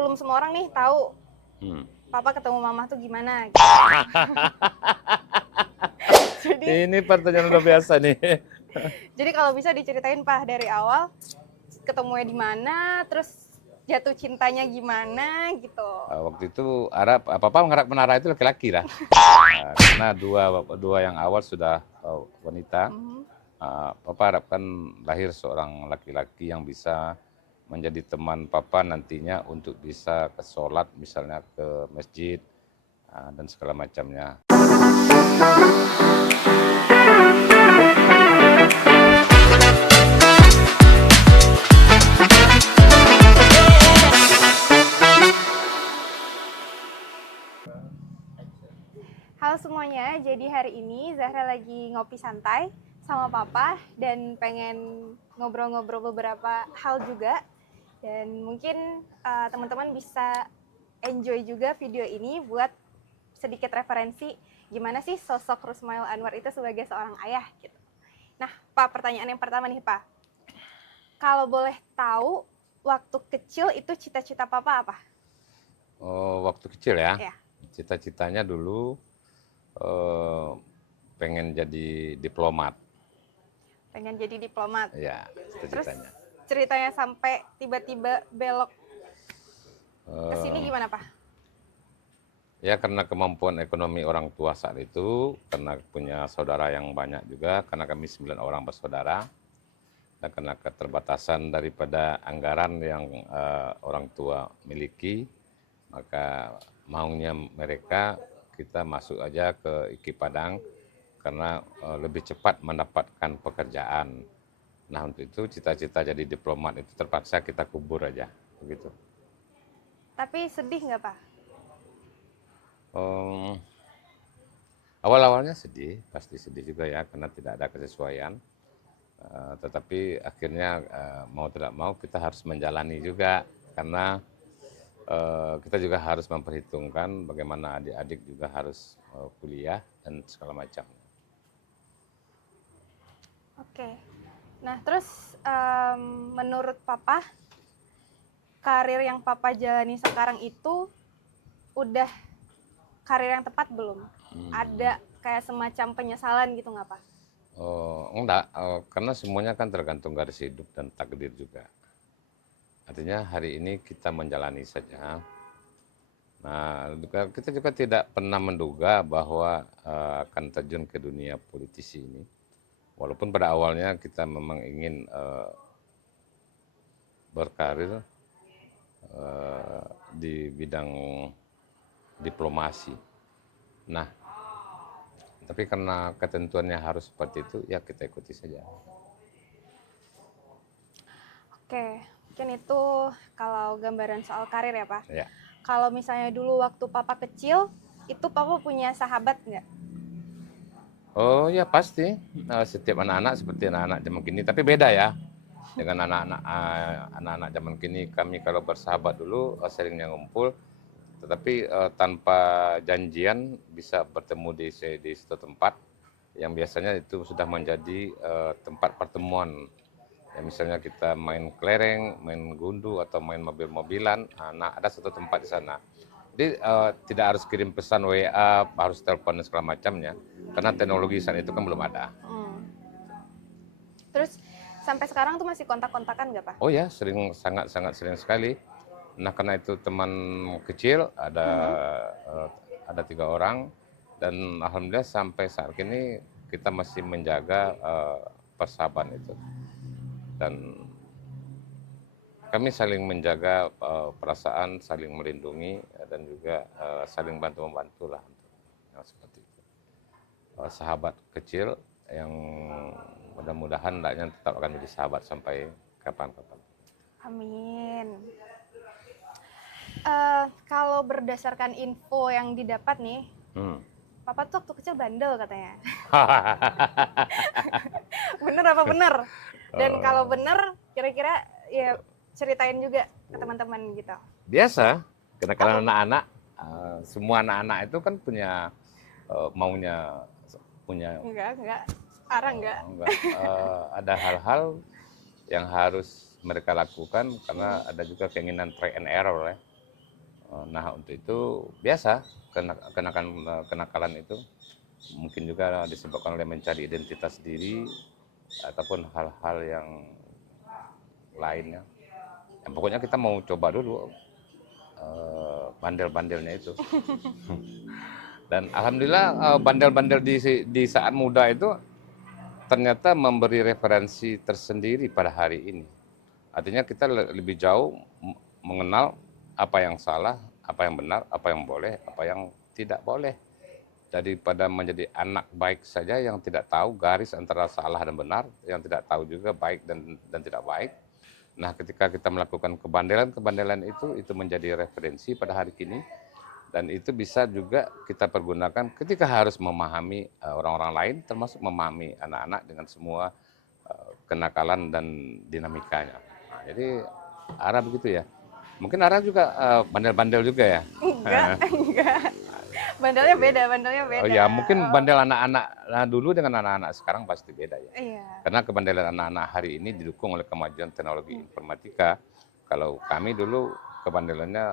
belum semua orang nih tahu Hmm. papa ketemu mama tuh gimana gitu. Jadi Ini pertanyaan udah biasa nih. jadi kalau bisa diceritain Pak dari awal ketemunya di mana, terus jatuh cintanya gimana gitu. Waktu itu Papa mengharap menara itu laki-laki lah. Karena dua yang awal sudah wanita. Mhm. Papa harapkan lahir seorang laki-laki yang bisa menjadi teman Papa nantinya untuk bisa ke sholat, misalnya ke masjid, dan segala macamnya. Halo semuanya, jadi hari ini Zahra lagi ngopi santai sama papa dan pengen ngobrol-ngobrol beberapa hal juga. Dan mungkin teman-teman bisa enjoy juga video ini buat sedikit referensi gimana sih sosok Rusmail Anwar itu sebagai seorang ayah gitu. Nah, Pak, pertanyaan yang pertama nih, Pak. Kalau boleh tahu, waktu kecil itu cita-cita papa apa? Waktu kecil ya, Ya, cita-citanya dulu pengen jadi diplomat. pengen jadi diplomat. Ya, Terus cita-citanya. ceritanya sampai tiba-tiba belok ke sini gimana, Pak? Ya karena kemampuan ekonomi orang tua saat itu, karena punya saudara yang banyak juga, karena kami 9 orang bersaudara, dan karena keterbatasan daripada anggaran yang orang tua miliki, maka maunya mereka kita masuk aja ke IKI Padang, karena lebih cepat mendapatkan pekerjaan. Nah untuk itu cita-cita jadi diplomat itu terpaksa kita kubur aja, begitu. Tapi sedih nggak, Pak? Um, Awal-awalnya sedih, pasti sedih juga ya, karena tidak ada kesesuaian. Tetapi akhirnya mau tidak mau kita harus menjalani juga, karena kita juga harus memperhitungkan bagaimana adik-adik juga harus kuliah dan segala macam. Oke. Nah, terus menurut papa, karir yang papa jalani sekarang itu udah karir yang tepat belum? Ada kayak semacam penyesalan gitu nggak, Pak? Enggak, karena semuanya kan tergantung garis hidup dan takdir juga. Artinya hari ini kita menjalani saja. Nah, kita juga tidak pernah menduga bahwa akan terjun ke dunia politisi ini. Walaupun pada awalnya kita memang ingin berkarir di bidang diplomasi. Nah, tapi karena ketentuannya harus seperti itu, ya kita ikuti saja. Oke, mungkin itu kalau gambaran soal karir ya, Pak. Ya. Kalau misalnya dulu waktu papa kecil, itu papa punya sahabat nggak? Oh ya pasti, setiap anak-anak seperti anak-anak zaman kini, tapi beda ya dengan anak-anak zaman kini. Kami kalau bersahabat dulu seringnya ngumpul, tetapi tanpa janjian bisa bertemu di suatu tempat yang biasanya itu sudah menjadi tempat pertemuan. Ya, misalnya kita main kelereng, main gundu atau main mobil-mobilan, nah ada satu tempat di sana. Jadi tidak harus kirim pesan WA, harus telepon dan segala macamnya, karena teknologi saat itu kan belum ada. Terus sampai sekarang tuh masih kontak-kontakan nggak, Pak? Oh ya, sangat sering sekali. Nah karena itu teman kecil ada 3 orang, dan alhamdulillah sampai saat ini kita masih menjaga persahabatan itu. Dan kami saling menjaga perasaan, saling melindungi, dan juga saling bantu-membantu lah. Seperti itu. Sahabat kecil yang mudah-mudahan hendaknya tetap akan menjadi sahabat sampai kapan-kapan. Amin. Kalau berdasarkan info yang didapat nih, papa tuh waktu kecil bandel katanya. Bener apa bener? Dan kalau bener, kira-kira ya ceritain juga ke teman-teman gitu. Biasa, kenakalan anak-anak, semua anak-anak itu kan punya maunya punya. Enggak. Arah enggak. Ada hal-hal yang harus mereka lakukan karena ada juga keinginan try and error ya. Nah untuk itu biasa kenakalan itu mungkin juga disebabkan oleh mencari identitas diri ataupun hal-hal yang lainnya. Yang pokoknya kita mau coba dulu bandel-bandelnya itu. Dan alhamdulillah bandel-bandel di saat muda itu ternyata memberi referensi tersendiri pada hari ini. Artinya kita lebih jauh mengenal apa yang salah, apa yang benar, apa yang boleh, apa yang tidak boleh. Daripada menjadi anak baik saja yang tidak tahu garis antara salah dan benar, yang tidak tahu juga baik dan tidak baik. Nah, ketika kita melakukan kebandelan itu menjadi referensi pada hari kini, dan itu bisa juga kita pergunakan ketika harus memahami orang-orang lain, termasuk memahami anak-anak dengan semua kenakalan dan dinamikanya. Nah, jadi Ara begitu ya. Mungkin Ara juga bandel-bandel juga ya. Enggak. Bandelnya beda, bandelnya beda. Oh ya, mungkin bandel anak-anak dulu dengan anak-anak sekarang pasti beda ya. Iya. Karena kebandelan anak-anak hari ini didukung oleh kemajuan teknologi informatika. Kalau kami dulu kebandelannya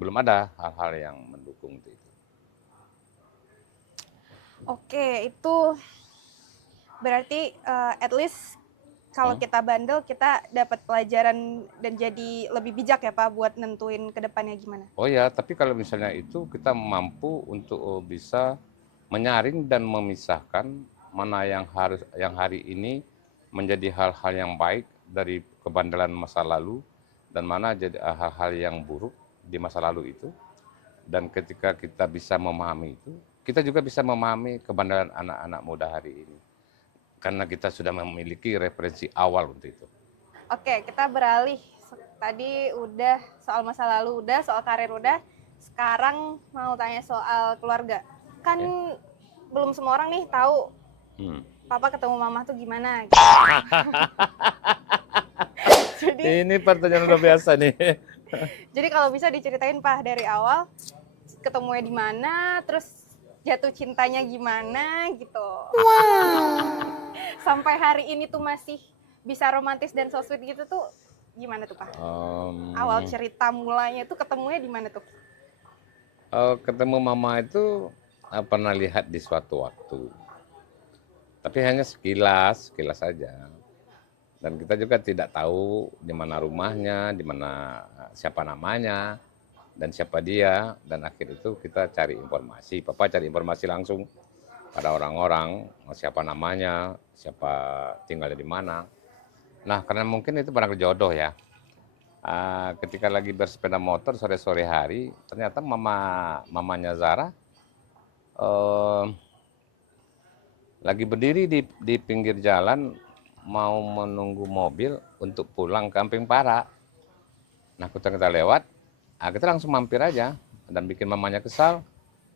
belum ada hal-hal yang mendukung itu. Oke, itu berarti at least kalau kita bandel kita dapat pelajaran dan jadi lebih bijak ya Pak buat nentuin ke depannya gimana. Oh ya, tapi kalau misalnya itu kita mampu untuk bisa menyaring dan memisahkan mana yang hari ini menjadi hal-hal yang baik dari kebandelan masa lalu dan mana jadi hal-hal yang buruk di masa lalu itu. Dan ketika kita bisa memahami itu, kita juga bisa memahami kebandelan anak-anak muda hari ini. Karena kita sudah memiliki referensi awal untuk itu. Oke, kita beralih. Tadi udah soal masa lalu, udah soal karir, udah. Sekarang mau tanya soal keluarga. Kan belum semua orang nih tahu papa ketemu mama tuh gimana. Gitu. Jadi, ini pertanyaan luar biasa nih. Jadi kalau bisa diceritain Pak dari awal ketemunya di mana, terus jatuh cintanya gimana gitu. Sampai hari ini tuh masih bisa romantis dan so sweet gitu tuh gimana tuh Pak? Awal cerita mulanya tuh ketemunya di mana tuh? Ketemu mama itu pernah lihat di suatu waktu. Tapi hanya sekilas saja. Dan kita juga tidak tahu di mana rumahnya, di mana siapa namanya, dan siapa dia. Dan akhir itu kita cari informasi. Papa cari informasi langsung pada orang-orang, siapa namanya, siapa tinggalnya di mana. Nah, karena mungkin itu barang jodoh ya. Ketika lagi bersepeda motor sore-sore hari, ternyata mamanya Zara lagi berdiri di pinggir jalan mau menunggu mobil untuk pulang ke Amping Para. Nah, kita lewat, kita langsung mampir aja dan bikin mamanya kesal.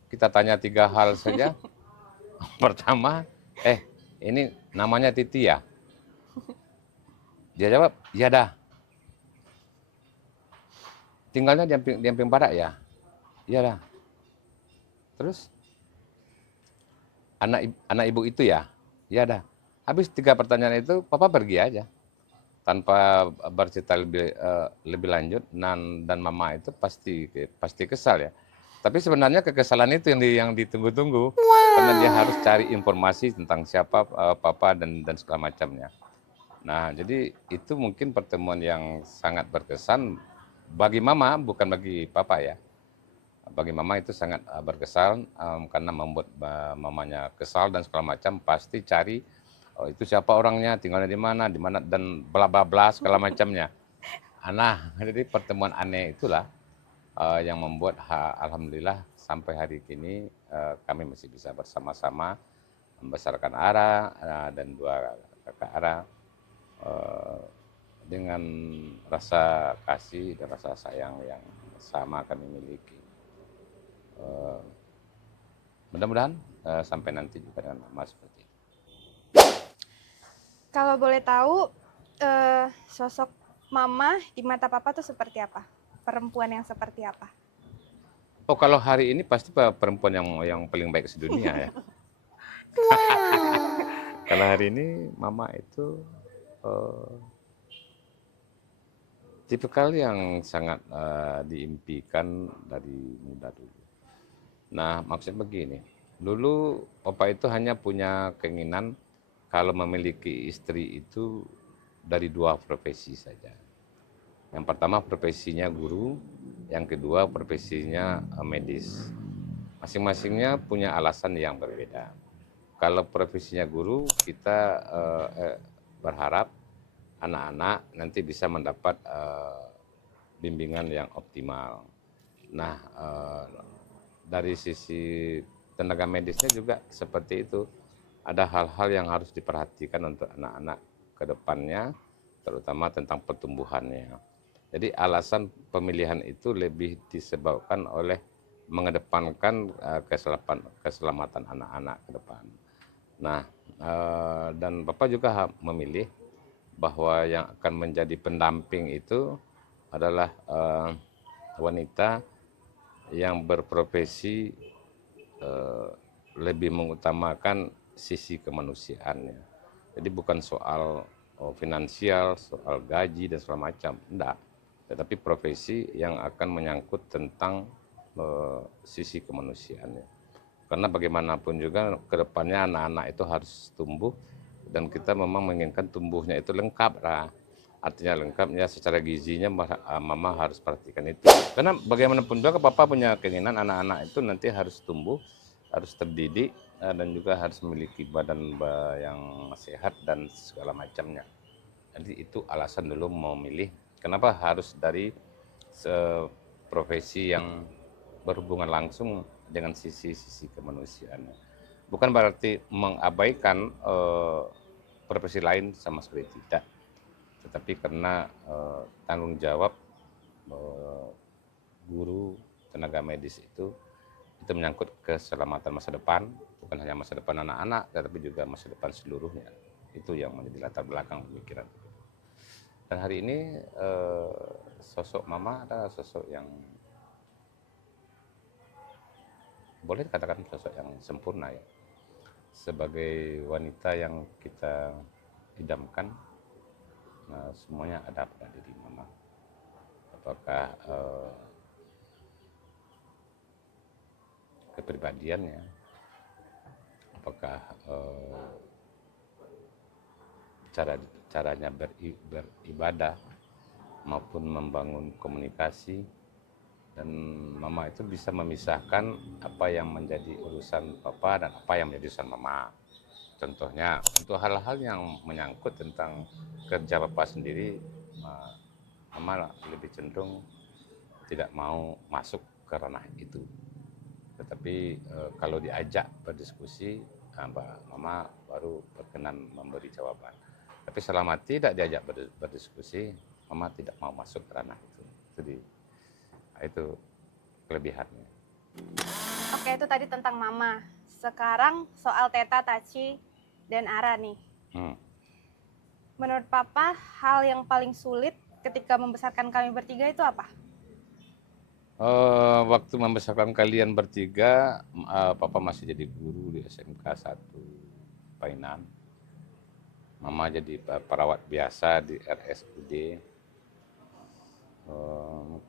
Kita tanya 3 hal saja. Pertama, ini namanya Titi ya? Dia jawab, iya dah. Tinggalnya di Amping Barat ya? Iya dah. Terus, anak ibu itu ya? Iya dah. Habis 3 pertanyaan itu, papa pergi aja. Tanpa bercerita lebih lanjut, dan mama itu pasti kesal ya. Tapi sebenarnya kekesalan itu yang ditunggu-tunggu. Karena dia harus cari informasi tentang siapa papa dan segala macamnya. Nah, jadi itu mungkin pertemuan yang sangat berkesan bagi mama, bukan bagi papa ya. Bagi mama itu sangat berkesan karena membuat mamanya kesal dan segala macam, pasti cari itu siapa orangnya, tinggalnya di mana, dan bla bla bla segala macamnya. Nah, jadi pertemuan aneh itulah yang membuat alhamdulillah sampai hari ini kami masih bisa bersama-sama membesarkan Ara dan 2 kakak Ara dengan rasa kasih dan rasa sayang yang sama kami miliki. Mudah-mudahan sampai nanti juga dengan mama seperti itu. Kalau boleh tahu sosok mama di mata papa tuh seperti apa? Perempuan yang seperti apa? Oh, kalau hari ini pasti perempuan yang paling baik sedunia ya. Kalau hari ini mama itu tipikal yang sangat diimpikan dari muda dulu. Nah, maksudnya begini, dulu papa itu hanya punya keinginan kalau memiliki istri itu dari 2 profesi saja. Yang pertama profesinya guru, yang kedua profesinya medis. Masing-masingnya punya alasan yang berbeda. Kalau profesinya guru, kita berharap anak-anak nanti bisa mendapat bimbingan yang optimal. Nah, dari sisi tenaga medisnya juga seperti itu. Ada hal-hal yang harus diperhatikan untuk anak-anak ke depannya, terutama tentang pertumbuhannya. Jadi alasan pemilihan itu lebih disebabkan oleh mengedepankan keselamatan anak-anak ke depan. Nah, dan Bapak juga memilih bahwa yang akan menjadi pendamping itu adalah wanita yang berprofesi lebih mengutamakan sisi kemanusiaannya. Jadi bukan soal finansial, soal gaji dan segala macam, enggak. Tetapi profesi yang akan menyangkut tentang sisi kemanusiaannya. Karena bagaimanapun juga ke depannya anak-anak itu harus tumbuh dan kita memang menginginkan tumbuhnya itu lengkap lah. Artinya lengkap ya secara gizinya mama harus perhatikan itu. Karena bagaimanapun juga papa punya keinginan anak-anak itu nanti harus tumbuh, harus terdidik dan juga harus memiliki badan yang sehat dan segala macamnya. Jadi itu alasan dulu mau milih kenapa harus dari profesi yang berhubungan langsung dengan sisi-sisi kemanusiaan. Bukan berarti mengabaikan profesi lain sama sekali tidak, tetapi karena tanggung jawab guru tenaga medis itu menyangkut keselamatan masa depan, bukan hanya masa depan anak-anak, tetapi juga masa depan seluruhnya. Itu yang menjadi latar belakang pemikiran. Dan hari ini sosok mama adalah sosok yang boleh dikatakan sosok yang sempurna ya. Sebagai wanita yang kita idamkan, nah, semuanya ada pada diri mama. Apakah kepribadiannya, apakah caranya beribadah maupun membangun komunikasi, dan mama itu bisa memisahkan apa yang menjadi urusan papa dan apa yang menjadi urusan mama. Contohnya untuk hal-hal yang menyangkut tentang kerja papa sendiri, mama lebih cenderung tidak mau masuk ke ranah itu. Tetapi kalau diajak berdiskusi, mama baru berkenan memberi jawaban. Tapi selama tidak diajak berdiskusi, mama tidak mau masuk ke ranah itu. Jadi itu kelebihannya. Oke, itu tadi tentang mama. Sekarang soal Teta, Taci, dan Ara nih. Menurut Papa, hal yang paling sulit ketika membesarkan kami bertiga itu apa? Waktu membesarkan kalian bertiga, Papa masih jadi guru di SMK 1 Painan. Mama jadi perawat biasa di RSUD.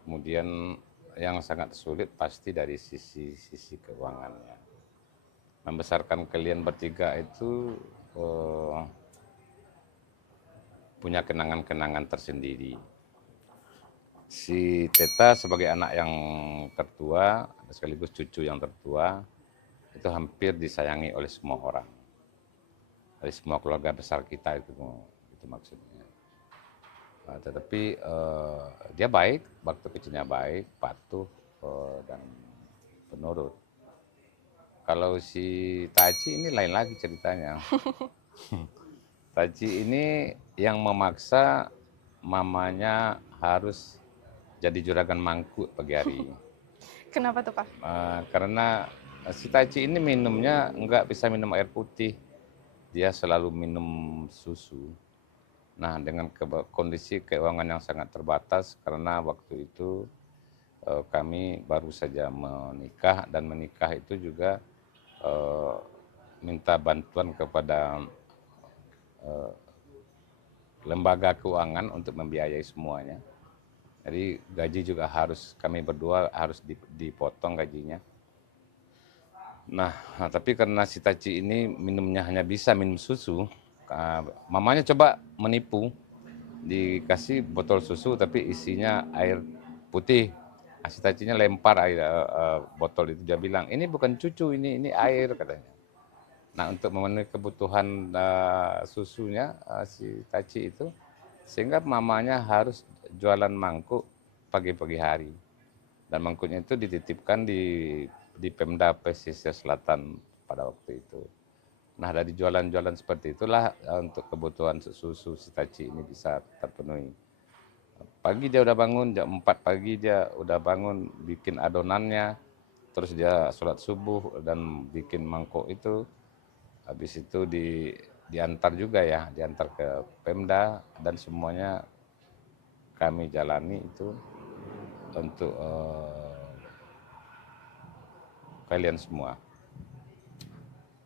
Kemudian yang sangat sulit pasti dari sisi keuangannya. Membesarkan kalian bertiga itu punya kenangan-kenangan tersendiri. Si Teta sebagai anak yang tertua, sekaligus cucu yang tertua, itu hampir disayangi oleh semua orang. Dari semua keluarga besar kita itu maksudnya. Tetapi dia baik, waktu kecilnya baik, patuh dan penurut. Kalau si Taci ini lain lagi ceritanya. Taci ini yang memaksa mamanya harus jadi juragan mangkuk pagi hari. Kenapa tuh, Pak? Karena si Taci ini minumnya nggak bisa minum air putih, dia selalu minum susu. Nah, dengan kondisi keuangan yang sangat terbatas, karena waktu itu kami baru saja menikah, dan menikah itu juga minta bantuan kepada lembaga keuangan untuk membiayai semuanya. Jadi gaji juga harus, kami berdua harus dipotong gajinya. Nah, tapi karena si Taci ini minumnya hanya bisa minum susu, mamanya coba menipu, dikasih botol susu tapi isinya air putih. Si Tacinya lempar air botol itu, dia bilang ini bukan cucu, ini air katanya. Nah, untuk memenuhi kebutuhan susunya si Taci itu, sehingga mamanya harus jualan mangkuk pagi-pagi hari. Dan mangkuknya itu dititipkan di Pemda Pesisir Selatan pada waktu itu. Nah, dari jualan-jualan seperti itulah untuk kebutuhan susu si Taci ini bisa terpenuhi. Pagi dia udah bangun, jam 4 pagi dia udah bangun bikin adonannya, terus dia sholat subuh dan bikin mangkok itu. Habis itu diantar juga ya, diantar ke Pemda, dan semuanya kami jalani itu untuk kalian semua.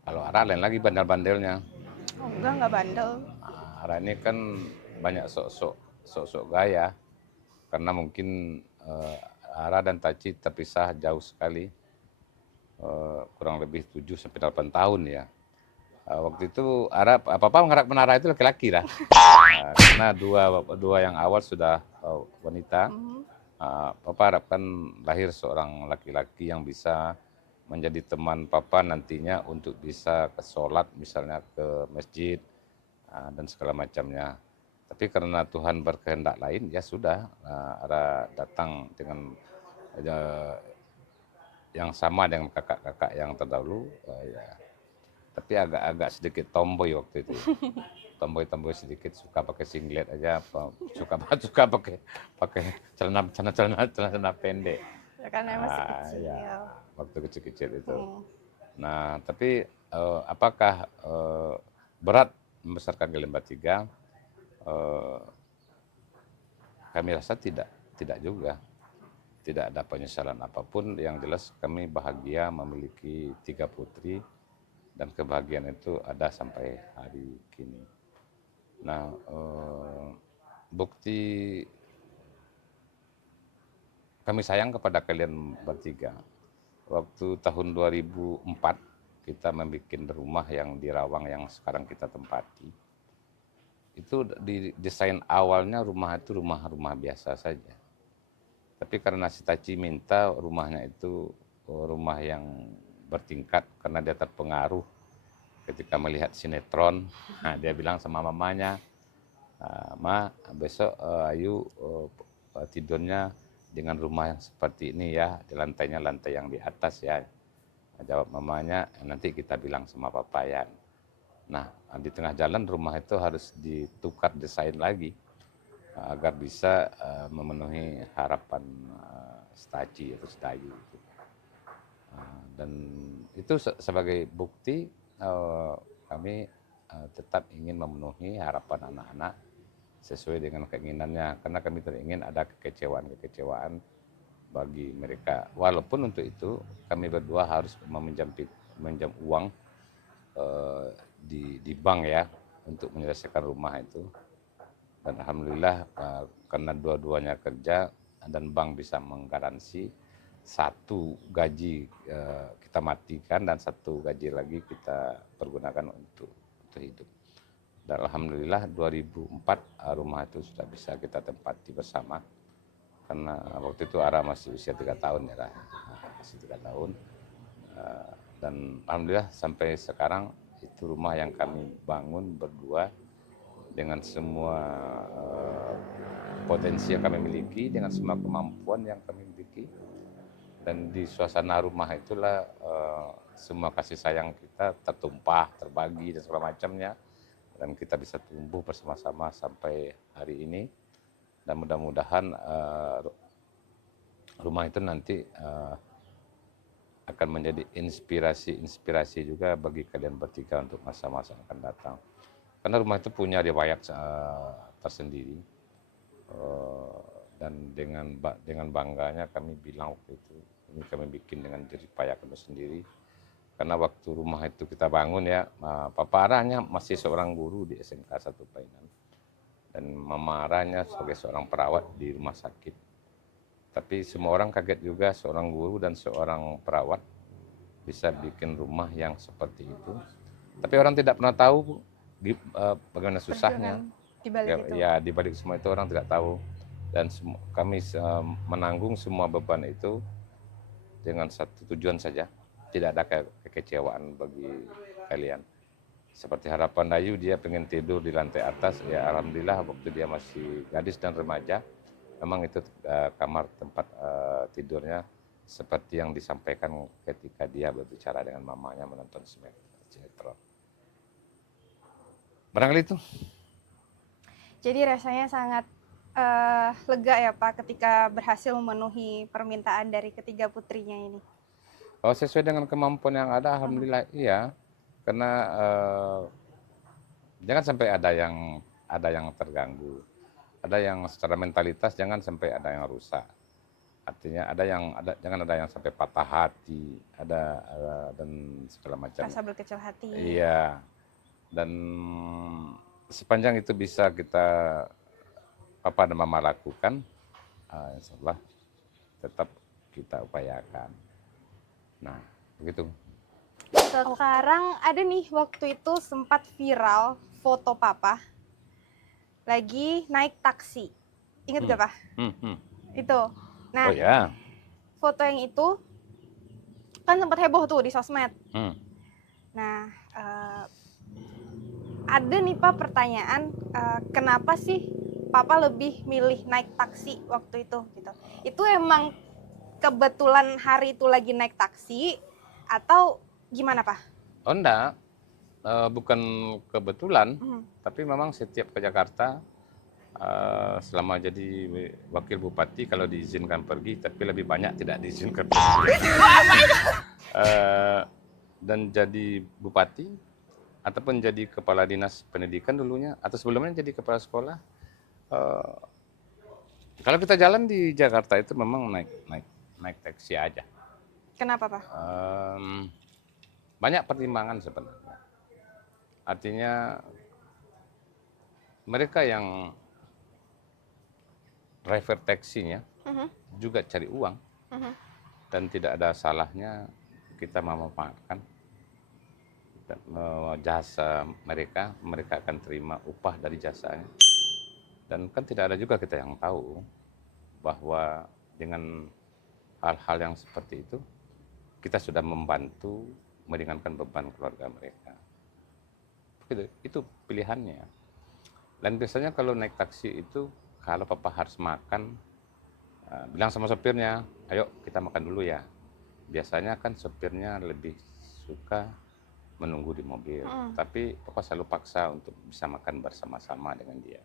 Kalau Ara lain lagi bandel-bandelnya. Oh, enggak bandel. Ara ini kan banyak sok-sok gaya, karena mungkin Ara dan Taci terpisah jauh sekali, kurang lebih 7 sampai 8 tahun ya. Waktu itu Ara, Papa mengharap Ara itu laki-laki lah, karena dua yang awal sudah wanita. Papa harapkan lahir seorang laki-laki yang bisa menjadi teman Papa nantinya untuk bisa ke sholat, misalnya ke masjid dan segala macamnya. Tapi karena Tuhan berkehendak lain, ya sudah, Ara datang dengan yang sama dengan kakak-kakak yang terdahulu. Ya. Tapi agak sedikit tomboy waktu itu. Tomboy sedikit, suka pakai singlet aja, suka pakai celana pendek. Karena masih kecil. Ya, waktu kecil-kecil itu. Nah, tapi apakah berat membesarkan kalian bertiga? Kami rasa tidak juga. Tidak ada penyesalan apapun. Yang jelas kami bahagia memiliki 3 putri, dan kebahagiaan itu ada sampai hari kini. Nah, bukti kami sayang kepada kalian bertiga. Waktu tahun 2004 kita membuat rumah yang di Rawang yang sekarang kita tempati. Itu di desain awalnya rumah itu rumah biasa saja. Tapi karena si Taci minta rumahnya itu rumah yang bertingkat, karena dia terpengaruh ketika melihat sinetron. Nah, dia bilang sama mamanya, Ma, besok Ayu tidurnya dengan rumah yang seperti ini ya, di lantainya lantai yang di atas ya. Jawab mamanya, nanti kita bilang sama Papa ya. Nah, di tengah jalan rumah itu harus ditukar desain lagi agar bisa memenuhi harapan Staci atau Stayu. Dan itu sebagai bukti kami tetap ingin memenuhi harapan anak-anak sesuai dengan keinginannya, karena kami tidak ingin ada kekecewaan bagi mereka. Walaupun untuk itu kami berdua harus meminjam uang di bank ya untuk menyelesaikan rumah itu. Dan alhamdulillah karena dua-duanya kerja dan bank bisa menggaransi satu gaji kita matikan dan satu gaji lagi kita pergunakan untuk hidup. Dan alhamdulillah 2004 rumah itu sudah bisa kita tempati bersama, karena waktu itu Ara masih usia 3 tahun ya, masih 3 tahun. Dan alhamdulillah sampai sekarang itu rumah yang kami bangun berdua dengan semua potensi yang kami miliki, dengan semua kemampuan yang kami miliki. Dan di suasana rumah itulah semua kasih sayang kita tertumpah, terbagi dan segala macamnya. Dan kita bisa tumbuh bersama-sama sampai hari ini. Dan mudah-mudahan rumah itu nanti akan menjadi inspirasi juga bagi kalian bertiga untuk masa-masa akan datang. Karena rumah itu punya riwayat tersendiri. Dan dengan bangganya kami bilang waktu itu, ini kami bikin dengan jerih payah kami sendiri. Karena waktu rumah itu kita bangun ya, Papa Aranya masih seorang guru di SMK 1 Painan. Dan Mama Aranya sebagai seorang perawat di rumah sakit. Tapi semua orang kaget juga seorang guru dan seorang perawat bisa bikin rumah yang seperti itu. Tapi orang tidak pernah tahu bagaimana susahnya. Perjuangan di balik itu. Ya di balik semua itu orang tidak tahu. Dan kami menanggung semua beban itu dengan satu tujuan saja. Tidak ada kekecewaan bagi kalian. Seperti harapan Dayu, dia pengen tidur di lantai atas. Ya alhamdulillah waktu dia masih gadis dan remaja, memang itu kamar tempat tidurnya seperti yang disampaikan ketika dia berbicara dengan mamanya menonton sinetron. Barangkali itu. Jadi rasanya sangat lega ya Pak ketika berhasil memenuhi permintaan dari ketiga putrinya ini. Oh, sesuai dengan kemampuan yang ada, alhamdulillah iya. Karena jangan sampai ada yang terganggu, ada yang secara mentalitas jangan sampai ada yang rusak. Artinya jangan ada yang sampai patah hati, dan segala macam. Rasa berkecil hati. Iya. Dan sepanjang itu bisa Papa dan Mama lakukan, insya Allah tetap kita upayakan. Nah, begitu. Sekarang ada nih, waktu itu sempat viral foto Papa lagi naik taksi. Ingat gak Pak? Itu. Nah, Oh ya. foto yang itu kan sempat heboh tuh di sosmed. Nah, ada nih Pak pertanyaan, kenapa sih Papa lebih milih naik taksi waktu itu gitu? Itu emang kebetulan hari itu lagi naik taksi atau gimana Pak? Oh enggak, bukan kebetulan, tapi memang setiap ke Jakarta selama jadi wakil bupati kalau diizinkan pergi, tapi lebih banyak tidak diizinkan pergi. Dan jadi bupati ataupun jadi kepala dinas pendidikan dulunya atau sebelumnya jadi kepala sekolah. Kalau kita jalan di Jakarta itu memang naik taksi aja. Kenapa Pak? Banyak pertimbangan sebenarnya. Artinya mereka yang driver taksinya juga cari uang, dan tidak ada salahnya kita memanfaatkan jasa mereka akan terima upah dari jasanya. Dan kan tidak ada juga kita yang tahu bahwa dengan hal-hal yang seperti itu kita sudah membantu meringankan beban keluarga mereka. Itu pilihannya. Dan biasanya kalau naik taksi itu, kalau Papa harus makan, bilang sama sopirnya, ayo kita makan dulu ya. Biasanya kan sopirnya lebih suka menunggu di mobil, tapi Papa selalu paksa untuk bisa makan bersama-sama dengan dia.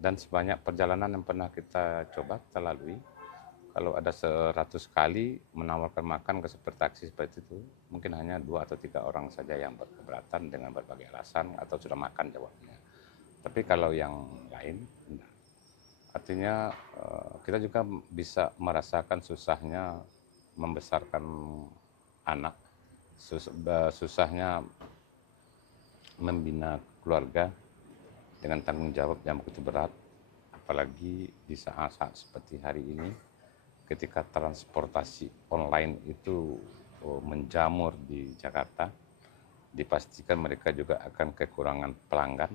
Dan sebanyak perjalanan yang pernah kita coba, kita lalui, kalau ada 100 kali menawarkan makan ke supir taksi seperti itu, mungkin hanya 2 atau 3 orang saja yang berkeberatan dengan berbagai alasan atau sudah makan jawabnya. Tapi kalau yang lain, enggak. Artinya kita juga bisa merasakan susahnya membesarkan anak, susahnya membina keluarga dengan tanggung jawab yang begitu berat, apalagi di saat-saat seperti hari ini, ketika transportasi online itu menjamur di Jakarta, dipastikan mereka juga akan kekurangan pelanggan.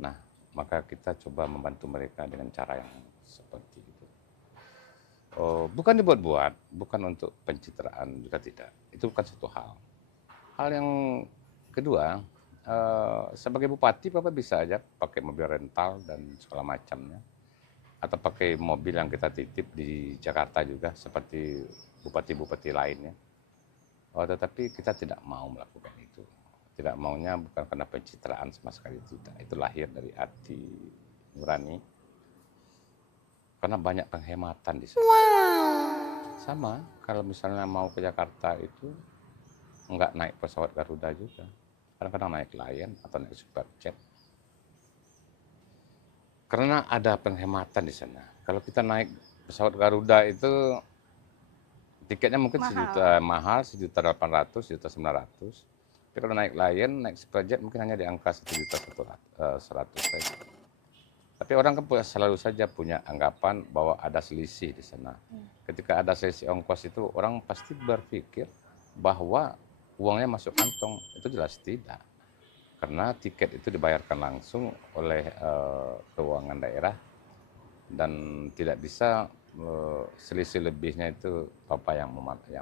Nah, maka kita coba membantu mereka dengan cara yang seperti itu. Bukan dibuat-buat, bukan untuk pencitraan, juga tidak. Itu bukan satu hal. Hal yang kedua, sebagai bupati Bapak bisa aja pakai mobil rental dan segala macamnya, atau pakai mobil yang kita titip di Jakarta juga seperti bupati-bupati lainnya. Tetapi kita tidak mau melakukan itu. Tidak maunya bukan karena pencitraan sama sekali, tidak. Itu lahir dari hati nurani. Karena banyak penghematan di sana. Sama kalau misalnya mau ke Jakarta itu enggak naik pesawat Garuda juga. Kadang-kadang naik Lion atau naik Superjet. Karena ada penghematan di sana. Kalau kita naik pesawat Garuda itu tiketnya mungkin mahal, 1.800.000, 1.900.000. Tapi kalau naik Lion, naik Superjet mungkin hanya di angka 1.100.000 saja. Tapi orang kan selalu saja punya anggapan bahwa ada selisih di sana. Ketika ada selisih ongkos itu orang pasti berpikir bahwa uangnya masuk kantong. Itu jelas tidak. Karena tiket itu dibayarkan langsung oleh keuangan daerah dan tidak bisa selisih lebihnya itu Bapak yang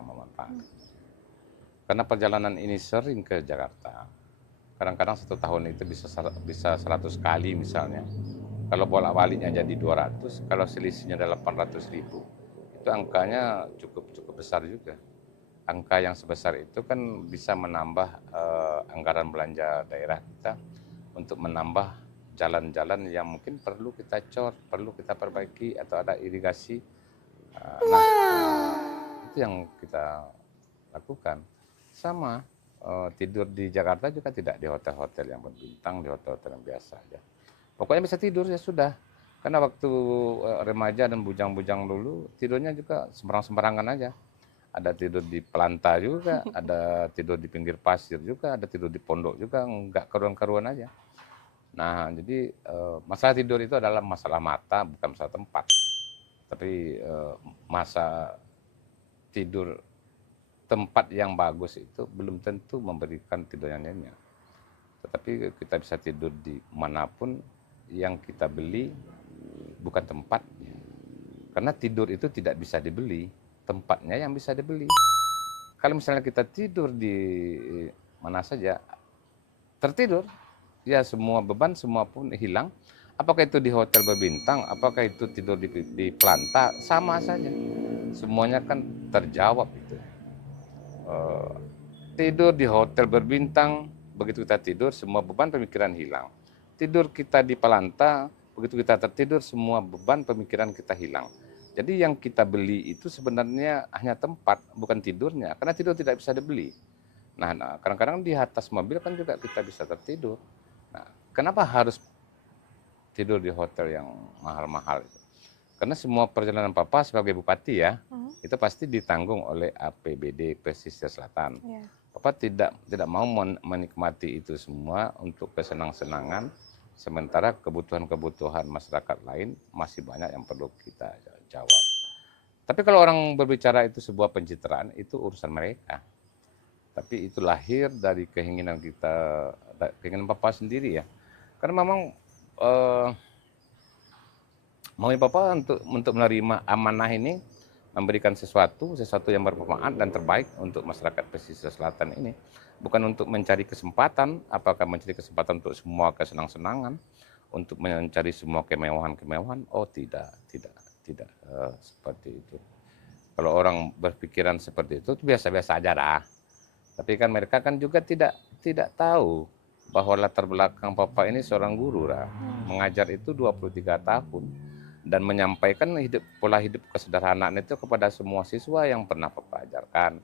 memanfaatkan. Karena perjalanan ini sering ke Jakarta. Kadang-kadang 1 tahun itu bisa 100 kali misalnya. Kalau bolak-baliknya jadi 200, kalau selisihnya 800.000, itu angkanya cukup besar juga. Angka yang sebesar itu kan bisa menambah anggaran belanja daerah kita untuk menambah jalan-jalan yang mungkin perlu kita cor, perlu kita perbaiki atau ada irigasi. Itu yang kita lakukan. Sama tidur di Jakarta juga tidak di hotel-hotel yang berbintang, di hotel-hotel yang biasa aja. Pokoknya bisa tidur ya sudah. Karena waktu remaja dan bujang-bujang dulu tidurnya juga sembarang-sembarangan aja. Ada tidur di pelanta juga, ada tidur di pinggir pasir juga, ada tidur di pondok juga, nggak karuan-karuan aja. Nah, jadi masalah tidur itu adalah masalah mata, bukan masalah tempat. Tapi masa tidur tempat yang bagus itu belum tentu memberikan tidur yang nyenyak. Tetapi kita bisa tidur di manapun yang kita beli, bukan tempatnya. Karena tidur itu tidak bisa dibeli, tempatnya yang bisa dibeli. Kalau misalnya kita tidur di mana saja, tertidur, ya semua beban, semua pun hilang. Apakah itu di hotel berbintang, apakah itu tidur di pelanta, sama saja. Semuanya kan terjawab itu. Tidur di hotel berbintang, begitu kita tidur, semua beban pemikiran hilang. Tidur kita di pelanta, begitu kita tertidur, semua beban pemikiran kita hilang. Jadi yang kita beli itu sebenarnya hanya tempat, bukan tidurnya. Karena tidur tidak bisa dibeli. Nah, kadang-kadang di atas mobil kan juga kita bisa tertidur. Nah, kenapa harus tidur di hotel yang mahal-mahal? Karena semua perjalanan Papa sebagai bupati ya, itu pasti ditanggung oleh APBD Pesisir Selatan. Papa tidak mau menikmati itu semua untuk kesenang-senangan, sementara kebutuhan-kebutuhan masyarakat lain masih banyak yang perlu kita jawab. Tapi kalau orang berbicara itu sebuah pencitraan, itu urusan mereka. Tapi itu lahir dari keinginan kita, keinginan Papa sendiri ya. Karena memang maunya Papa untuk menerima amanah ini, memberikan sesuatu yang bermanfaat dan terbaik untuk masyarakat pesisir selatan ini. Bukan untuk mencari kesempatan, apakah mencari kesempatan untuk semua kesenang-senangan, untuk mencari semua kemewahan-kemewahan. Oh tidak seperti itu. Kalau orang berpikiran seperti itu biasa-biasa aja dah. Tapi kan mereka kan juga tidak tahu bahwa latar belakang Papa ini seorang guru dah. Mengajar itu 23 tahun. Dan menyampaikan pola hidup kesederhanaan itu kepada semua siswa yang pernah Papa ajarkan.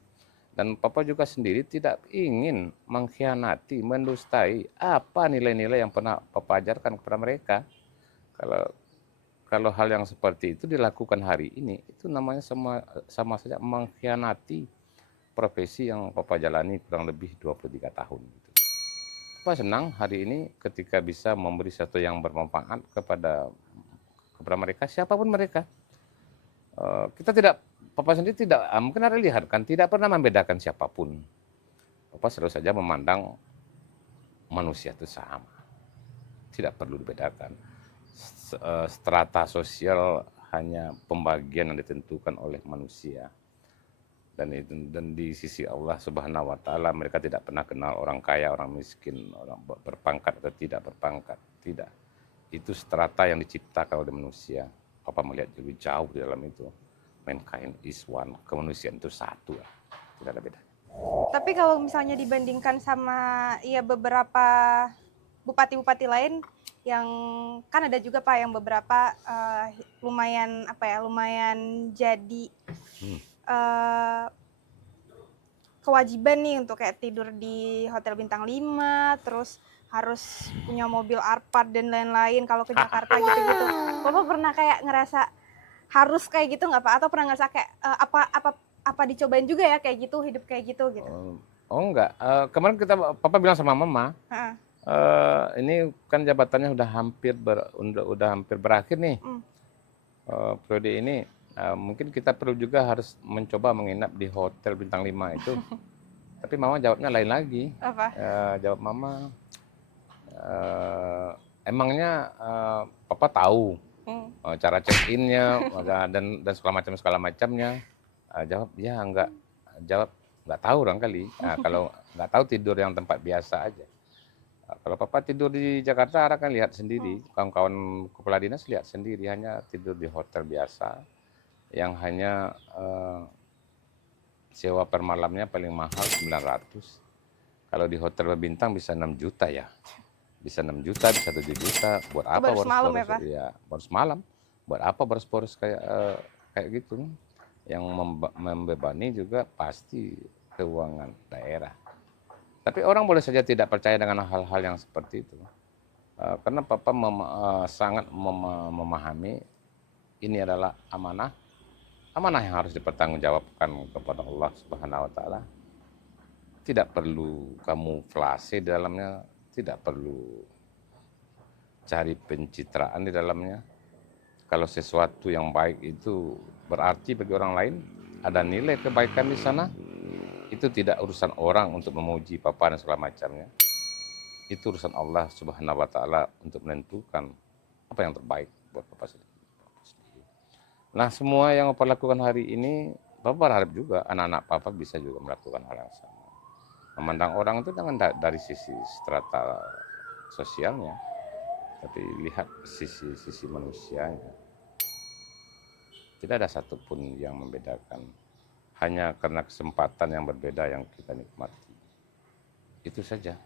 Dan Papa juga sendiri tidak ingin mengkhianati, mendustai apa nilai-nilai yang pernah Papa ajarkan kepada mereka. Kalau hal yang seperti itu dilakukan hari ini, itu namanya sama saja mengkhianati profesi yang Papa jalani kurang lebih 23 tahun. Papa senang hari ini ketika bisa memberi sesuatu yang bermanfaat kepada mereka, siapapun mereka. Papa sendiri tidak, mungkin ada lihat kan, tidak pernah membedakan siapapun. Papa selalu saja memandang manusia itu sama. Tidak perlu dibedakan. Strata sosial hanya pembagian yang ditentukan oleh manusia. Dan di sisi Allah Subhanahu wa taala mereka tidak pernah kenal orang kaya, orang miskin, orang berpangkat atau tidak berpangkat. Tidak. Itu strata yang diciptakan oleh manusia. Papa melihat lebih jauh di dalam itu. Mankind is one. Kemanusiaan itu satu. Tidak ada beda. Tapi kalau misalnya dibandingkan sama ya beberapa bupati-bupati lain yang kan ada juga Pak yang beberapa lumayan jadi kewajiban nih untuk kayak tidur di hotel bintang 5, terus harus punya mobil Alphard dan lain-lain kalau ke Jakarta gitu-gitu. Bapak pernah kayak ngerasa harus kayak gitu nggak Pak? Atau pernah ngerasa kayak apa dicobain juga ya kayak gitu, hidup kayak gitu gitu? Oh enggak. Kemarin Papa bilang sama Mama, Ini kan jabatannya udah hampir berakhir nih. Hmm. Periode ini mungkin kita perlu juga harus mencoba menginap di hotel bintang 5 itu. Tapi mama jawabnya lain lagi. Apa? Jawab mama, emangnya papa tahu cara check-innya dan segala macamnya. Jawab ya enggak. Jawab nggak tahu orang kali. Kalau nggak tahu tidur yang tempat biasa aja. Kalau papa tidur di Jakarta, Ara kan lihat sendiri, kawan-kawan kepala dinas lihat sendiri, hanya tidur di hotel biasa yang hanya sewa per malamnya paling mahal 900. Kalau di hotel berbintang bisa 6 juta ya. Bisa 6 juta, bisa 7 juta. Buat apa Baru semalam ya, boros-boros? Pak? Iya, baru semalam. Buat apa boros-boros kayak gitu? Yang membebani juga pasti keuangan daerah. Tapi orang boleh saja tidak percaya dengan hal-hal yang seperti itu. Karena papa sangat memahami ini adalah amanah. Amanah yang harus dipertanggungjawabkan kepada Allah Subhanahu wa taala. Tidak perlu kamuflase di dalamnya, tidak perlu cari pencitraan di dalamnya. Kalau sesuatu yang baik itu berarti bagi orang lain, ada nilai kebaikan di sana, itu tidak urusan orang untuk memuji papa dan segala macamnya. Itu urusan Allah Subhanahu wa taala untuk menentukan apa yang terbaik buat papa sendiri. Nah, semua yang papa lakukan hari ini, papa berharap juga anak-anak papa bisa juga melakukan hal yang sama. Memandang orang itu jangan dari sisi strata sosialnya, tapi lihat sisi manusianya. Tidak ada satupun yang membedakan, hanya karena kesempatan yang berbeda yang kita nikmati. Itu saja,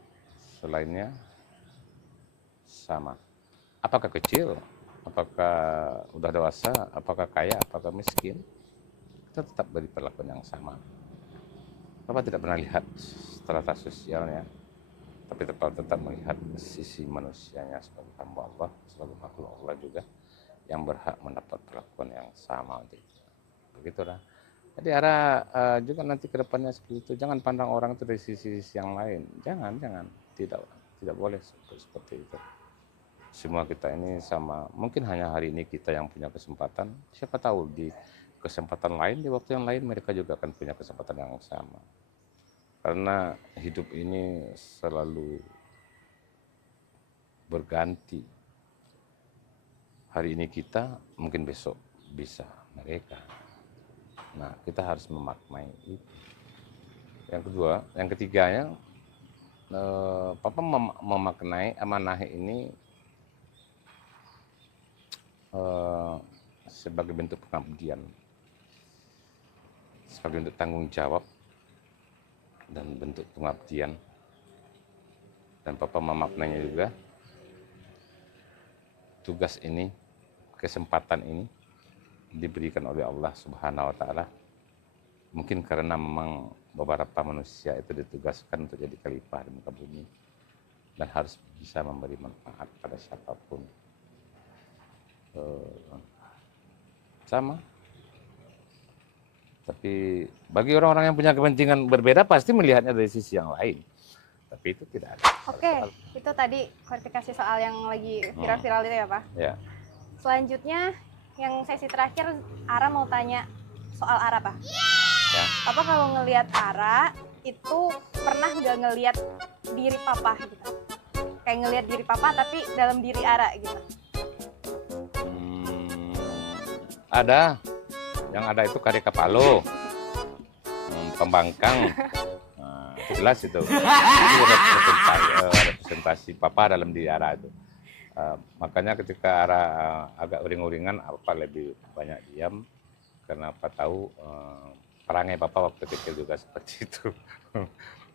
selainnya sama. Apakah kecil, apakah udah dewasa, apakah kaya, apakah miskin, kita tetap beri perlakuan yang sama. Bapak tidak pernah lihat strata sosialnya, tapi tetap melihat sisi manusianya sebagai hamba Allah, sebagai makhluk Allah juga, yang berhak mendapat perlakuan yang sama untuk itu. Begitulah. Jadi juga nanti ke depannya seperti itu. Jangan pandang orang itu dari sisi yang lain. Jangan. Tidak boleh seperti itu. Semua kita ini sama. Mungkin hanya hari ini kita yang punya kesempatan. Siapa tahu di kesempatan lain, di waktu yang lain mereka juga akan punya kesempatan yang sama. Karena hidup ini selalu berganti. Hari ini kita, mungkin besok bisa mereka. Nah, kita harus memaknai itu. Yang ketiganya, papa memaknai amanah ini sebagai bentuk pengabdian, sebagai bentuk tanggung jawab dan bentuk pengabdian. Dan papa memaknainya juga, tugas ini, kesempatan ini diberikan oleh Allah Subhanahu wa taala. Mungkin karena memang beberapa manusia itu ditugaskan untuk jadi khalifah di muka bumi dan harus bisa memberi manfaat pada siapapun. Sama. Tapi bagi orang-orang yang punya kepentingan berbeda pasti melihatnya dari sisi yang lain. Tapi itu tidak ada. Oke, itu tadi klarifikasi soal yang lagi viral-viral itu ya, Pak? Ya. Selanjutnya, yang sesi terakhir, Ara mau tanya soal Ara, Pak. Ya. Papa kalau ngelihat Ara, itu pernah nggak ngelihat diri Papa gitu? Kayak ngelihat diri Papa tapi dalam diri Ara gitu. Ada. Yang ada itu Kari Kapalo, Pembangkang. Nah, itu jelas itu. Itu representasi Papa dalam diri Ara itu. Makanya ketika Ara agak uring-uringan, apa lebih banyak diam karena apa tahu perangai Papa waktu kecil juga seperti itu.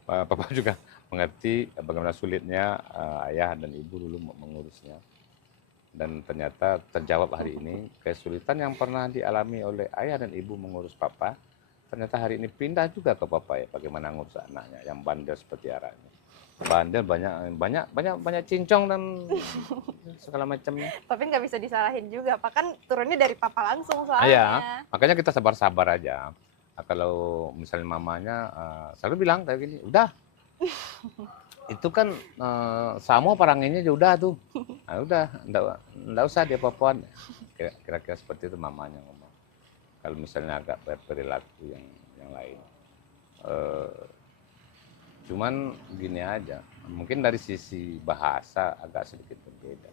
Papa juga mengerti bagaimana sulitnya ayah dan ibu dulu mengurusnya. Dan ternyata terjawab hari ini, kesulitan yang pernah dialami oleh ayah dan ibu mengurus Papa, ternyata hari ini pindah juga ke Papa ya, bagaimana ngurus anaknya yang bandel seperti Ara ini. Bandel banyak cincong dan segala macamnya. Tapi nggak bisa disalahin juga, Pak, kan turunnya dari Papa langsung soalnya. Iya, makanya kita sabar-sabar aja. Nah, kalau misalnya mamanya selalu bilang kayak gini, udah itu kan sama peranginnya ya udah tuh. Nah, udah, enggak usah dia papuan. Kira-kira seperti itu mamanya ngomong. Kalau misalnya agak berperilaku yang lain. Eh, Cuman gini aja, mungkin dari sisi bahasa agak sedikit berbeda.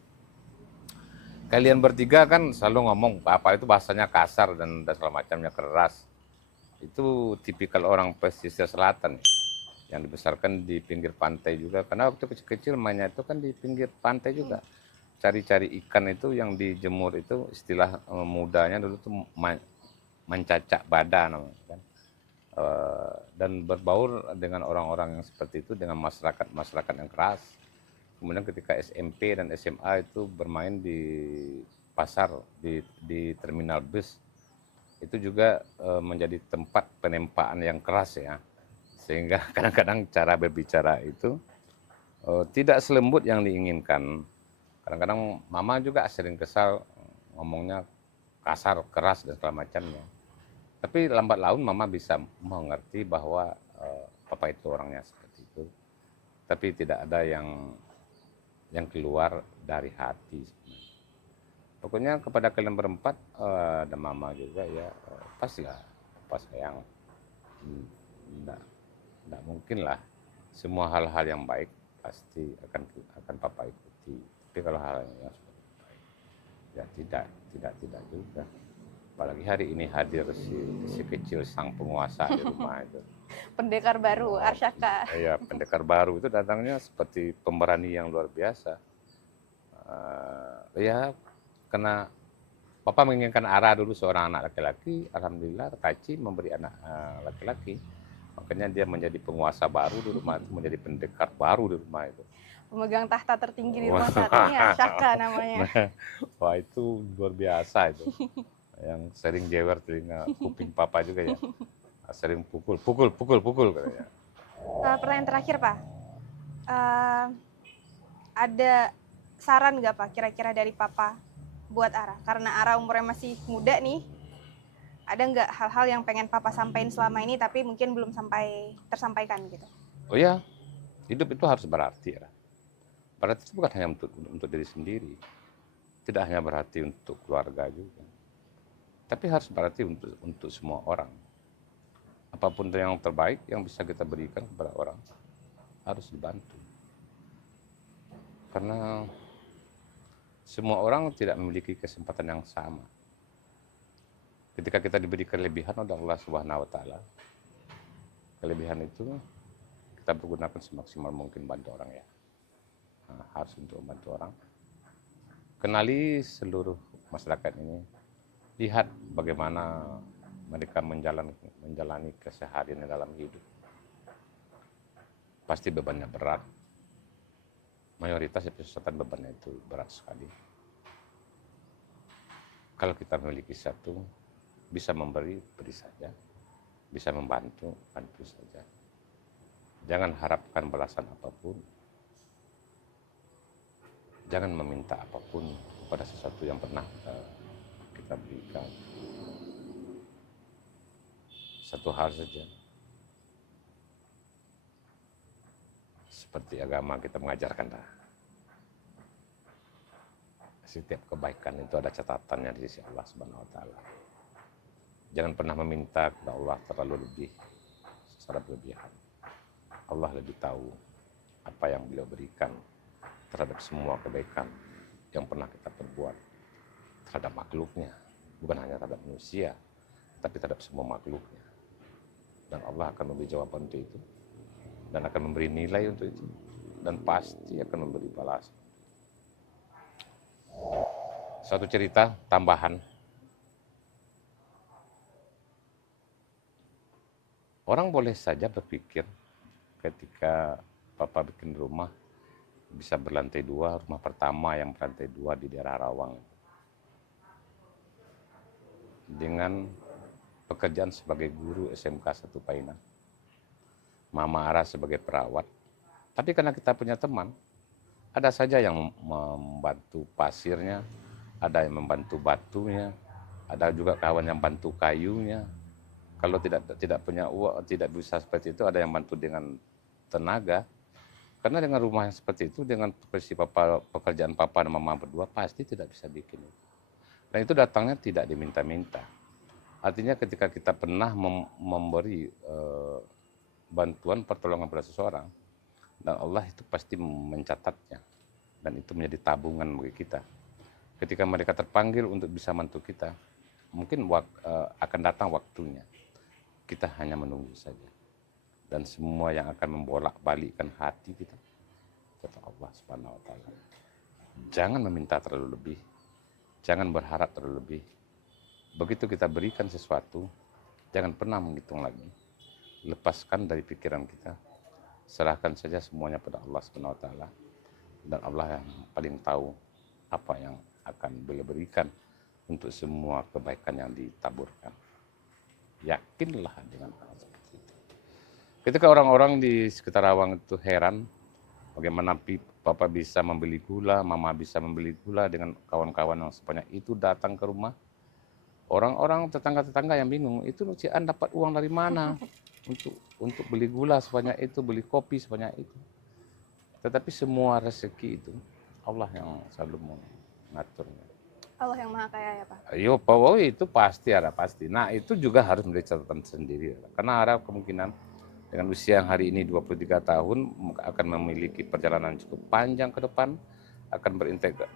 Kalian bertiga kan selalu ngomong apa itu bahasanya kasar dan segala macamnya keras. Itu tipikal orang pesisir selatan yang dibesarkan di pinggir pantai juga. Karena waktu kecil-kecil mainnya itu kan di pinggir pantai juga. Cari-cari ikan itu yang dijemur itu istilah mudanya dulu tuh mencacak badan namanya kan. Dan berbaur dengan orang-orang yang seperti itu, dengan masyarakat yang keras. Kemudian ketika SMP dan SMA itu bermain di pasar, di terminal bus, itu juga menjadi tempat penempaan yang keras ya. Sehingga kadang-kadang cara berbicara itu tidak selembut yang diinginkan. Kadang-kadang mama juga sering kesal, ngomongnya kasar, keras dan segala macamnya. Tapi lambat laun mama bisa mengerti bahwa papa itu orangnya seperti itu. Tapi tidak ada yang keluar dari hati. Pokoknya kepada kalian berempat dan mama juga ya pastilah pas sayang. Tidak mungkin lah semua hal-hal yang baik pasti akan papa ikuti. Tapi kalau hal yang ya tidak juga. Apalagi hari ini hadir si kecil sang penguasa di rumah itu. Pendekar baru, Arsyaka. Ya, pendekar baru itu datangnya seperti pemberani yang luar biasa. Ya, karena Papa menginginkan Ara dulu seorang anak laki-laki, alhamdulillah Kaci memberi anak laki-laki. Makanya dia menjadi penguasa baru di rumah itu, menjadi pendekar baru di rumah itu. Pemegang tahta tertinggi di rumah saat ini Arsyaka namanya. Wah itu luar biasa itu. Yang sering jewer telinga kuping papa juga ya. Sering pukul katanya. Pertanyaan terakhir Pak, ada saran nggak Pak kira-kira dari Papa buat Ara? Karena Ara umurnya masih muda nih, ada nggak hal-hal yang pengen Papa sampaikan selama ini tapi mungkin belum tersampaikan gitu? Oh ya, hidup itu harus berarti ya. Berarti itu bukan hanya untuk diri sendiri, tidak hanya berarti untuk keluarga juga. Tapi harus berarti untuk semua orang. Apapun yang terbaik yang bisa kita berikan kepada orang harus dibantu. Karena semua orang tidak memiliki kesempatan yang sama. Ketika kita diberi kelebihan oleh Allah Subhanahu wa taala, kelebihan itu kita pergunakan semaksimal mungkin bantu orang ya. Nah, harus untuk membantu orang. Kenali seluruh masyarakat ini. Lihat bagaimana mereka menjalani keseharian dalam hidup. Pasti bebannya berat. Mayoritas peserta bebannya itu berat sekali. Kalau kita memiliki satu, bisa memberi, beri saja. Bisa membantu, bantu saja. Jangan harapkan balasan apapun. Jangan meminta apapun kepada sesuatu yang pernah kita berikan. Satu hal saja. Seperti agama kita mengajarkan dah. Setiap kebaikan itu ada catatannya di sisi Allah Subhanahu wa taala. Jangan pernah meminta kepada Allah terlalu lebih secara berlebihan. Allah lebih tahu apa yang beliau berikan terhadap semua kebaikan yang pernah kita perbuat terhadap makhluknya, bukan hanya terhadap manusia, tapi terhadap semua makhluknya. Dan Allah akan memberi jawaban untuk itu, dan akan memberi nilai untuk itu, dan pasti akan memberi balasan. Satu cerita tambahan. Orang boleh saja berpikir ketika Papa bikin rumah bisa berlantai 2, rumah pertama yang berlantai 2 di daerah Rawang. Dengan pekerjaan sebagai guru SMK 1 Painan. Mama Ara sebagai perawat. Tapi karena kita punya teman, ada saja yang membantu pasirnya, ada yang membantu batunya, ada juga kawan yang bantu kayunya. Kalau tidak punya uang, tidak bisa seperti itu, ada yang bantu dengan tenaga. Karena dengan rumah yang seperti itu, dengan pekerjaan papa dan mama berdua pasti tidak bisa bikin itu. Dan itu datangnya tidak diminta-minta. Artinya ketika kita pernah memberi bantuan pertolongan pada seseorang, dan Allah itu pasti mencatatnya. Dan itu menjadi tabungan bagi kita. Ketika mereka terpanggil untuk bisa bantu kita, mungkin akan datang waktunya. Kita hanya menunggu saja. Dan semua yang akan membolak-balikkan hati kita, kata Allah Subhanahu wa taala. Jangan meminta terlalu lebih. Jangan berharap terlalu lebih. Begitu kita berikan sesuatu, jangan pernah menghitung lagi. Lepaskan dari pikiran kita. Serahkan saja semuanya pada Allah Subhanahu wa taala. Dan Allah yang paling tahu apa yang akan beliau berikan untuk semua kebaikan yang ditaburkan. Yakinlah dengan hal seperti itu. Ketika orang-orang di sekitar Rawang itu heran bagaimana papa bisa membeli gula, mama bisa membeli gula dengan kawan-kawan yang sebanyak itu datang ke rumah. Orang-orang tetangga-tetangga yang bingung, itu Cian dapat uang dari mana untuk beli gula sebanyak itu, beli kopi sebanyak itu. Tetapi semua rezeki itu Allah yang selalu mengaturnya. Allah yang maha kaya ya Pak. Ayo, Pak, itu pasti ada pasti. Nah, itu juga harus menjadi catatan sendiri. Karena ada kemungkinan dengan usia yang hari ini 23 tahun akan memiliki perjalanan cukup panjang ke depan, akan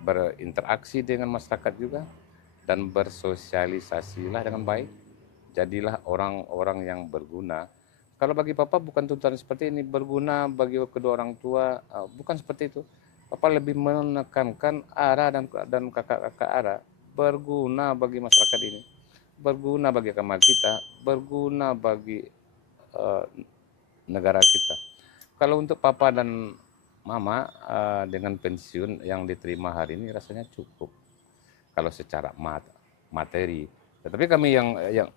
berinteraksi dengan masyarakat juga, dan bersosialisasilah dengan baik. Jadilah orang-orang yang berguna. Kalau bagi Papa bukan tuntutan seperti ini, berguna bagi kedua orang tua, bukan seperti itu. Papa lebih menekankan Ara dan kakak-kakak Ara berguna bagi masyarakat ini, berguna bagi agama kita, berguna bagi negara kita. Kalau untuk Papa dan Mama dengan pensiun yang diterima hari ini rasanya cukup. Kalau secara materi, tetapi kami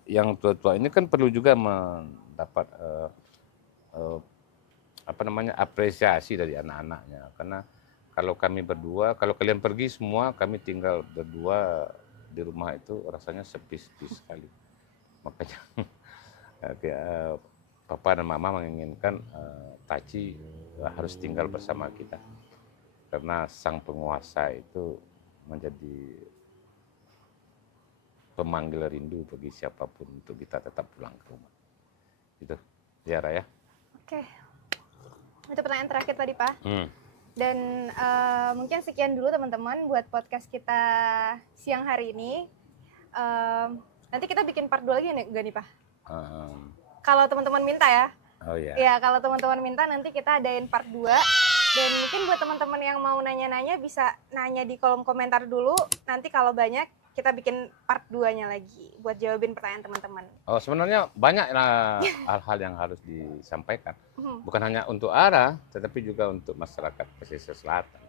yang tua-tua ini kan perlu juga mendapat apresiasi dari anak-anaknya, karena kalau kami berdua, kalau kalian pergi semua, kami tinggal berdua di rumah itu rasanya sepi-sepi sekali. Makanya Papa dan Mama menginginkan Taci harus tinggal bersama kita, karena sang penguasa itu menjadi pemanggil rindu bagi siapapun untuk kita tetap pulang ke rumah. Itu, ya Raya. Oke, itu pertanyaan terakhir tadi Pak. Dan mungkin sekian dulu teman-teman buat podcast kita siang hari ini. Nanti kita bikin part 2 lagi nggak nih Pak? Kalau teman-teman minta ya. Oh iya. Ya kalau teman-teman minta nanti kita adain part 2. Dan mungkin buat teman-teman yang mau nanya-nanya bisa nanya di kolom komentar dulu. Nanti kalau banyak kita bikin part 2-nya lagi buat jawabin pertanyaan teman-teman. Oh, sebenarnya banyak hal-hal yang harus disampaikan. Bukan hanya untuk Ara, tetapi juga untuk masyarakat pesisir selatan.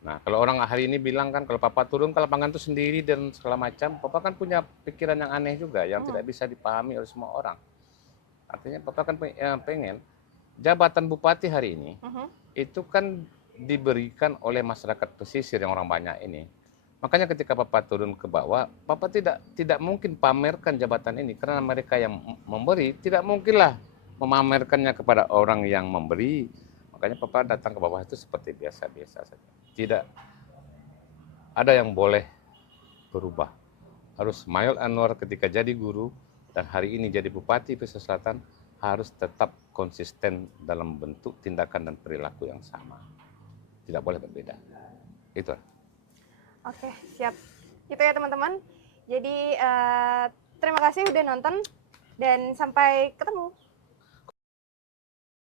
Nah, kalau orang hari ini bilang kan kalau Papa turun ke lapangan itu sendiri dan segala macam, Papa kan punya pikiran yang aneh juga yang tidak bisa dipahami oleh semua orang. Artinya Papa kan pengen jabatan bupati hari ini itu kan diberikan oleh masyarakat pesisir yang orang banyak ini. Makanya ketika Papa turun ke bawah, Papa tidak mungkin pamerkan jabatan ini, karena mereka yang memberi tidak mungkinlah memamerkannya kepada orang yang memberi. Makanya Papa datang ke bawah itu seperti biasa-biasa saja. Tidak ada yang boleh berubah. Harus Mail Anwar ketika jadi guru dan hari ini jadi Bupati Pesisir Selatan harus tetap konsisten dalam bentuk tindakan dan perilaku yang sama. Tidak boleh berbeda. Itu. Oke, siap. Gitu ya teman-teman. Jadi terima kasih udah nonton dan sampai ketemu.